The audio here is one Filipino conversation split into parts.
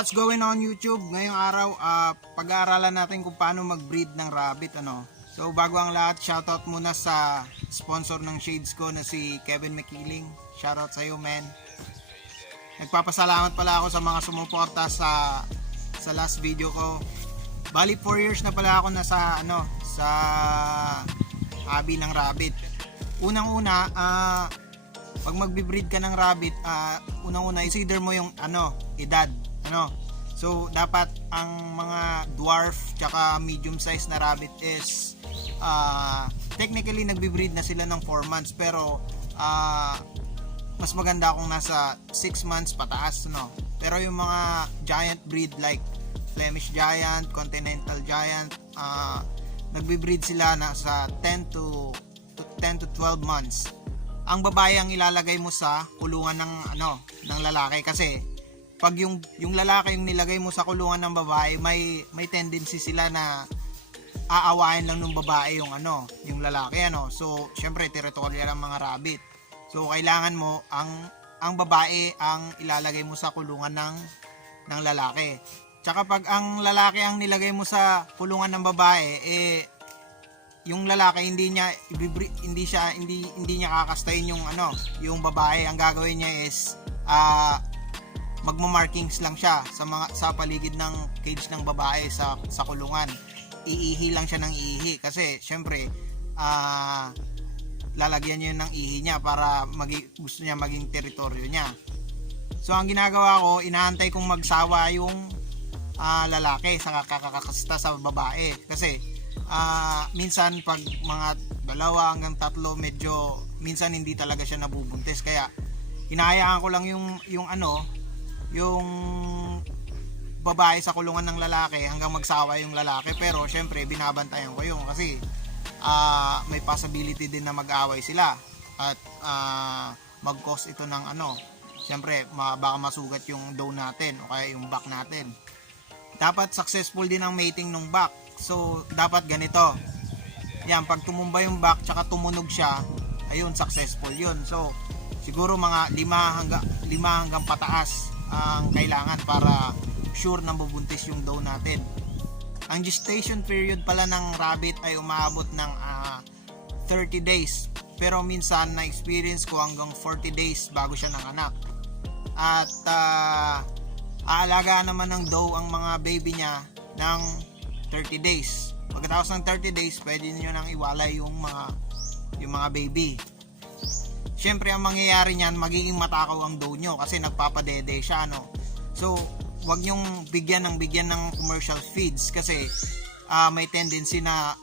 What's going on YouTube? Ngayong araw, pag-aaralan natin kung paano mag-breed ng rabbit. So bago ang lahat, shoutout muna sa sponsor ng shades ko na si Kevin McKeeling. Shoutout sa iyo, man. Nagpapasalamat pala ako sa mga sumuporta sa last video ko. Bali 4 years na pala ako sa hobby ng rabbit. Unang-una, pag magbe-breed ka ng rabbit, unang-una consider mo yung edad. So dapat ang mga dwarf tsaka medium size na rabbit is technically nagbe-breed na sila ng 4 months, pero mas maganda kung nasa 6 months pataas, Pero yung mga giant breed like Flemish Giant, Continental Giant, nagbe-breed sila sa 10 to 12 months. Ang babae ang ilalagay mo sa kulungan ng lalaki, kasi pag yung lalaki yung nilagay mo sa kulungan ng babae, may tendency sila na aawain lang ng babae yung lalaki, So syempre territorial ang mga rabbit. So kailangan mo ang babae ang ilalagay mo sa kulungan ng lalaki. Tsaka pag ang lalaki ang nilagay mo sa kulungan ng babae, yung lalaki hindi niya kakastayin yung babae. Ang gagawin niya is magmo-markings lang siya sa paligid ng cage ng babae sa kulungan. Iihi lang siya ng ihi, kasi syempre lalagyan niya ng ihi niya para gusto niya maging teritoryo niya. So ang ginagawa ko, inaantay kong magsawa yung lalaki sa kakakasta sa babae, kasi minsan pag mga 2 hanggang 3 medyo minsan hindi talaga siya nabubuntis, kaya hinahayaan ko lang yung babae sa kulungan ng lalaki hanggang magsawa yung lalaki. Pero syempre binabantayan ko yung, kasi may possibility din na mag-away sila at mag-cause ito ng syempre baka masugat yung doe natin o kaya yung buck natin. Dapat successful din ang mating ng buck. So dapat ganito, yan, pag tumumba yung buck tsaka tumunog siya, ayun, successful yun. So siguro mga 5 hanggang pataas ang kailangan para sure na bubuntis yung doe natin. Ang gestation period pala ng rabbit ay umaabot ng 30 days, pero minsan na experience ko hanggang 40 days bago siya nanganak. At aalagaan naman ng doe ang mga baby niya ng 30 days. Pagkatapos ng 30 days, pwede niyo nang iwalay yung mga baby. Syempre ang mangyayari niyan, magiging matakaw ang doe nyo kasi nagpapadede siya, So wag nyong bigyan ng commercial feeds, kasi may tendency na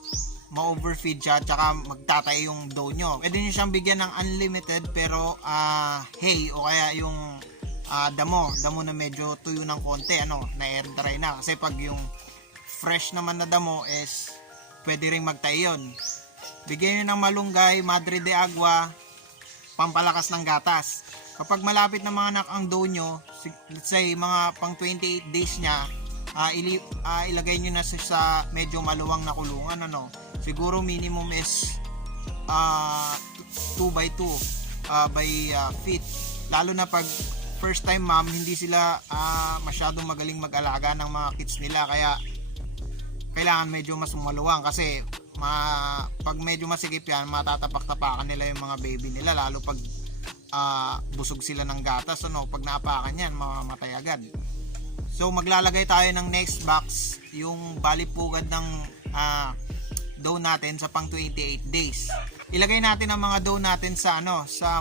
ma-overfeed siya tsaka magtatay yung doe nyo. Pwede nyo siyang bigyan ng unlimited, pero hay o kaya yung damo na medyo tuyo ng konti, na air dry na, kasi pag yung fresh naman na damo is pwede ring magtay yun. Bigyan nyo ng malunggay, madre de agua, pampalakas ng gatas. Kapag malapit na mga anak ang doe nyo, let's say mga pang 28 days niya, ilagay nyo na sa medyo maluwang na kulungan, siguro minimum is 2x2 by feet. Lalo na pag first time mom, hindi sila masyadong magaling mag-alaga ng mga kids nila, kaya kailangan medyo mas maluwang, kasi pag medyo masikip yan, matatapak-tapakan nila yung mga baby nila, lalo pag busog sila ng gatas, pag naapakan yan, mamamatay agad. So maglalagay tayo ng next box, yung balipugad ng doe natin sa pang 28 days. Ilagay natin ang mga doe natin sa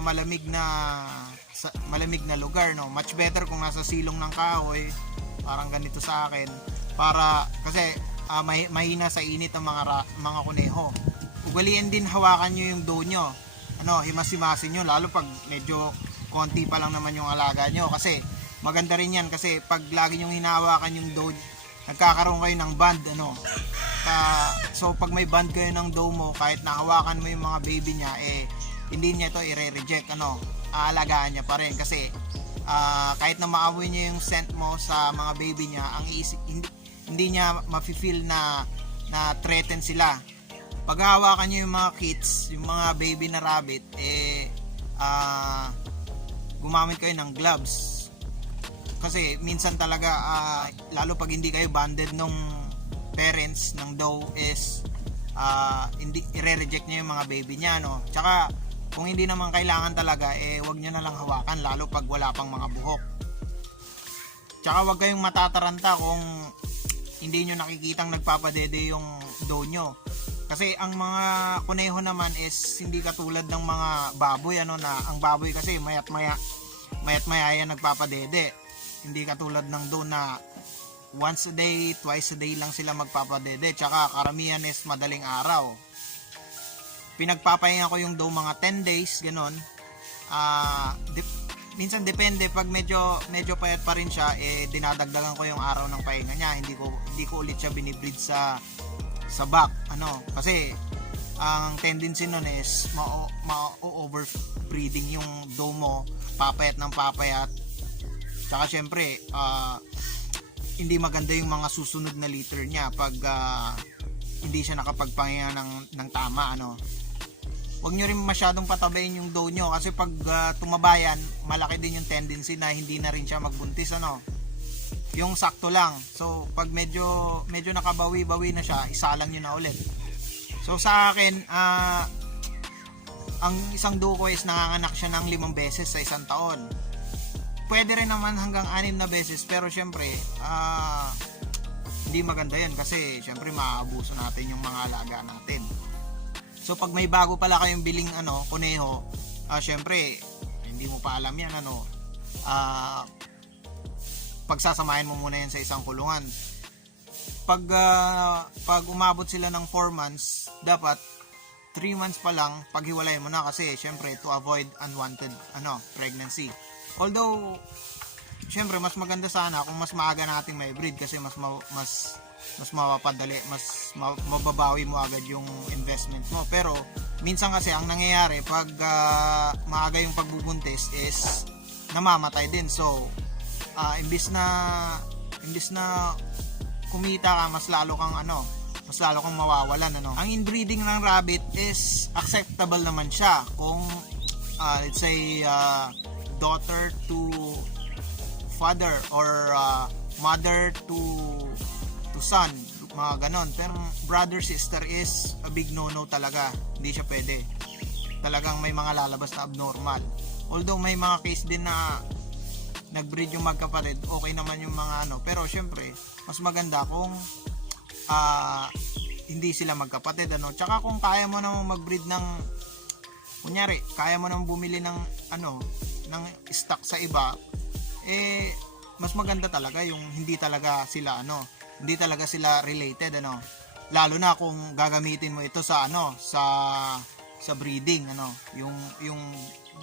malamig na lugar, Much better kung nasa silong ng kahoy, parang ganito sa akin, para kasi mahina sa init ang mga kuneho. Ugaliin din hawakan nyo yung doe nyo, himas-himasin nyo, lalo pag medyo konti pa lang naman yung alaga nyo, kasi maganda rin yan, kasi pag lagi nyo hinahawakan yung doe, nagkakaroon kayo ng bond, so pag may bond kayo ng doe mo, kahit nahawakan mo yung mga baby niya, hindi niya ito i-reject, aalagaan niya pa rin, kasi kahit na maamoy niya yung scent mo sa mga baby niya, hindi niya mafe-feel na threaten sila. Pag hawakan niyo yung mga kids, yung mga baby na rabbit, gumamit kayo ng gloves. kasi minsan talaga lalo pag hindi kayo bonded nung parents ng doe is hindi i-reject niya yung mga baby niya, no. Tsaka kung hindi naman kailangan talaga, wag niyo na lang hawakan, lalo pag wala pang mga buhok. Tsaka wag kayong matataranta kung hindi nyo nakikitang nagpapadede yung doe nyo. Kasi ang mga kuneho naman is hindi katulad ng mga baboy, ano, na ang baboy kasi mayat maya yan nagpapadede. Hindi katulad ng doe na once a day, twice a day lang sila magpapadede. Tsaka karamihan is madaling araw. Pinagpapahinga ko yung doe mga 10 days, ganon. Minsan depende, pag medyo payat pa rin siya, dinadagdagan ko yung araw ng pahinga niya. Hindi ko ulit siya binibreed sa back, ano, kasi ang tendency nun is ma-overbreeding yung doe mo, papayat ng papayat. Tsaka syempre hindi maganda yung mga susunod na litter niya pag hindi siya nakapagpahinga ng tama, ano. Huwag nyo rin masyadong patabayin yung doe nyo, kasi pag tumabayan, malaki din yung tendency na hindi na rin siya magbuntis, ano. Yung sakto lang. So pag medyo nakabawi-bawi na siya, isalang nyo na ulit. So sa akin, ang isang doe ko is nanganganak siya ng 5 beses sa isang taon. Pwede rin naman hanggang 6 na beses, pero syempre hindi maganda yun, kasi syempre maaabuso natin yung mga alaga natin. So pag may bago pala kayong biling kuneho, syempre hindi mo pa alam yan, pagsasamahin mo muna yan sa isang kulungan. Pag umabot sila ng 4 months, dapat 3 months pa lang paghiwalay mo na, kasi syempre to avoid unwanted pregnancy. Although syempre mas maganda sana kung mas maaga nating may breed, kasi mas mapapadali, mas mababawi mo agad yung investment mo. Pero minsan kasi ang nangyayari pag maaga yung pagbubuntis is namamatay din. So imbis na kumita ka, mas lalo kang mawawalan, ano. Ang inbreeding ng rabbit is acceptable naman siya kung let's say daughter to father or mother to son, mga ganon. Pero brother sister is a big no-no talaga. Hindi siya pwede. Talagang may mga lalabas na abnormal. Although may mga case din na nagbreed yung magkapatid, okay naman yung mga pero syempre mas maganda kung hindi sila magkapatid, ano. Tsaka kung kaya mo namang magbreed ng, kunyari kaya mo namang bumili ng ng stock sa iba, mas maganda talaga yung hindi talaga sila related, ano. Lalo na kung gagamitin mo ito sa sa breeding, yung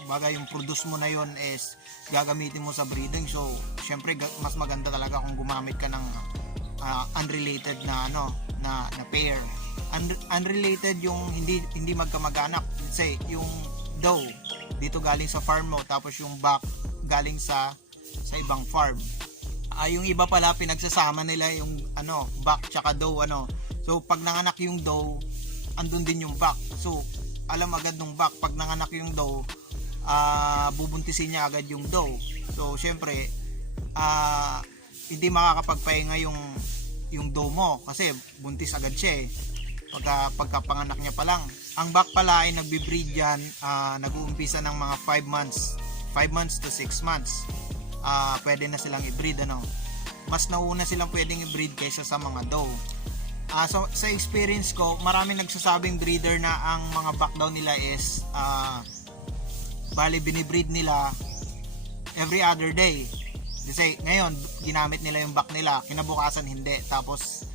bagay, yung produce mo na yon is gagamitin mo sa breeding. So syempre mas maganda talaga kung gumamit ka ng unrelated na pair. Unrelated yung hindi magkamag-anak. Let's say yung doe dito galing sa farm mo, tapos yung buck galing sa ibang farm. Yung iba pala pinagsasama nila yung buck tsaka doe, So pag nanganak yung doe, andun din yung buck. So alam agad nung buck pag nanganak yung doe, bubuntisin niya agad yung doe. So syempre hindi makakapagpahinga yung doe mo, kasi buntis agad siya pagkapanganak niya pa lang. Ang buck pala ay nagbi-breed yan, nag-uumpisa ng mga 5 months to 6 months. Pwede na silang i-breed, mas nauna silang pwedeng i-breed kaysa sa mga doe. So sa experience ko, maraming nagsasabing breeder na ang mga buck daw nila is bali binibreed nila every other day. Kasi ngayon ginamit nila yung buck nila, kinabukasan hindi, tapos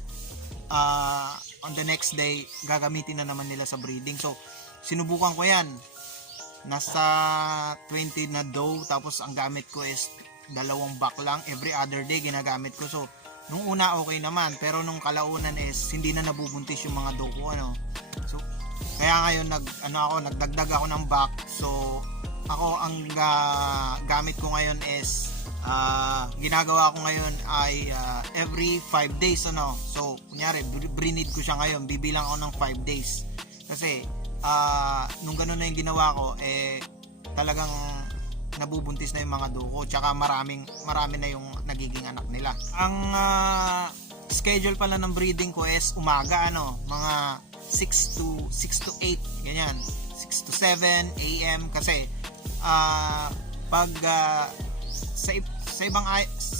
on the next day gagamitin na naman nila sa breeding. So sinubukan ko yan, nasa 20 na doe, tapos ang gamit ko is 2 buck lang, every other day ginagamit ko. So nung una okay naman, pero nung kalaunan is hindi na nabubuntis yung mga doe ko, So kaya ngayon nagdagdag ako ng buck. So ako ang gamit ko ngayon is ginagawa ko ngayon ay every 5 days, So kunyari breed ko siya ngayon, bibilang ako ng 5 days, kasi nung gano'n na yung ginawa ko, talagang nabubuntis na yung mga duko, tsaka marami na yung nagiging anak nila. Ang schedule pala ng breeding ko is umaga, mga 6 to 8 ganyan, 6 to 7 AM kasi pag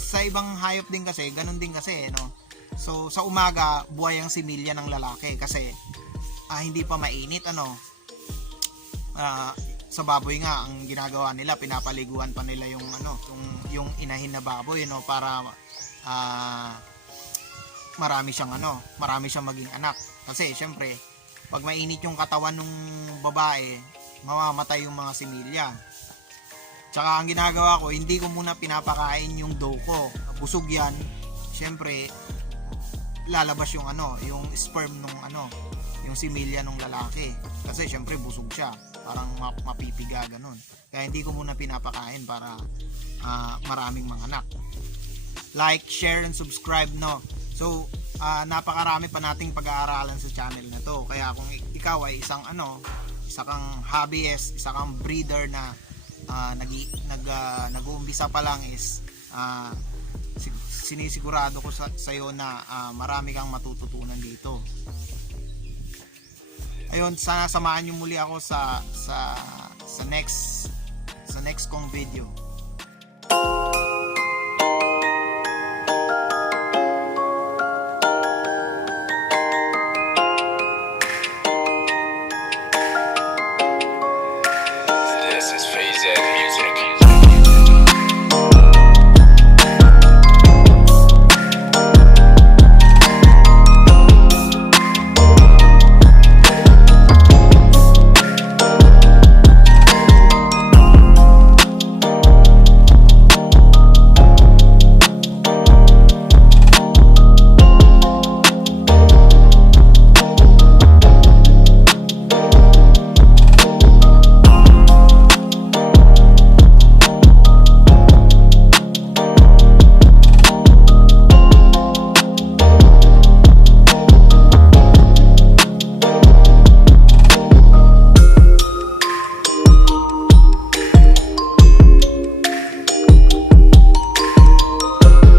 sa ibang hayop din kasi ganun din kasi, no. So sa umaga buhay ang similya ng lalaki kasi hindi pa mainit, sa baboy nga ang ginagawa nila, pinapaliguan pa nila yung inahin na baboy, para marami siyang maging anak. Kasi syempre pag mainit yung katawan ng babae, mamamatay yung mga similya. Tsaka ang ginagawa ko, hindi ko muna pinapakain yung doko. Busog yan, syempre lalabas yung yung sperm yung similya ng lalaki. Kasi syempre busog siya, parang mapipiga ganun. Kaya hindi ko muna pinapakain para maraming mga anak. Like, share, and subscribe, no. So napakarami pa nating pag-aaralan sa channel na to. Kaya kung ikaw ay isa kang hobbyist, isa kang breeder na nag-uumpisa pa lang, is sinisigurado ko sa iyo na marami kang matututunan dito. Ayun, sana samahan niyo muli ako sa next kong video.